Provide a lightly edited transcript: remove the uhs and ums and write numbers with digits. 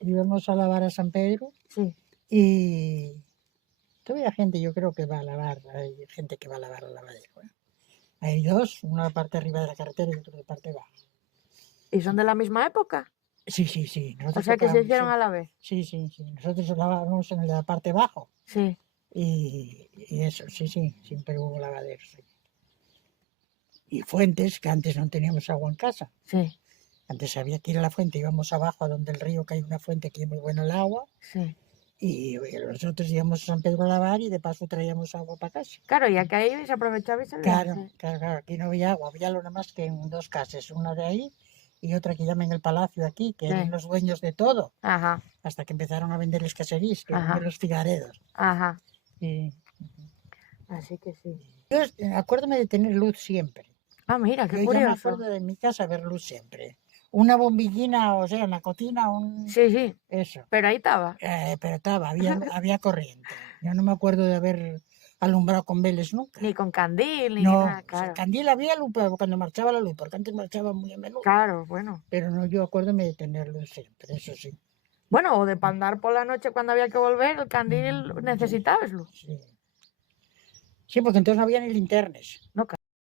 íbamos a lavar a San Pedro Sí. y todavía gente, yo creo que va a lavar, hay gente que va a lavar al lavadero. Hay dos, una de parte arriba de la carretera y otra de parte abajo. ¿Y son de la misma época? Sí, sí, sí. O sea que se hicieron a la vez. Sí, sí, sí. Nosotros lavábamos en la parte abajo Sí. y eso, sí, sí, siempre hubo lavaderos. Sí. Y fuentes, que antes no teníamos agua en casa. Sí. Antes había que ir a la fuente, íbamos abajo a donde el río, que hay una fuente que es muy buena el agua, Sí. y nosotros íbamos a San Pedro a lavar y de paso traíamos agua para casa. Claro, ya que ahí se aprovechaba y se Claro, sí. claro, aquí no había agua, había lo nada más que en dos casas, una de ahí y otra que llaman el Palacio aquí, que eran los dueños de todo, Ajá. hasta que empezaron a vender los caserís, que eran Ajá. de los Figaredos. Ajá. Y Así que sí. yo acuérdame de tener luz siempre. Ah, mira, qué Yo ya me curioso. acuerdo de mi casa ver luz siempre. Una bombillina, o sea, en la cocina, Sí, sí, eso. pero ahí estaba. Pero estaba, había corriente. Yo no me acuerdo de haber alumbrado con velas nunca. Ni con candil, ni No, nada, o sea, claro. candil había luz pero cuando marchaba la luz, porque antes marchaba muy a menudo. Claro, bueno. Pero no, yo acuérdame de tener luz siempre, eso sí. Bueno, o de para andar por la noche cuando había que volver, el candil necesitabas luz. Sí. Sí, porque entonces no había ni linternas. No,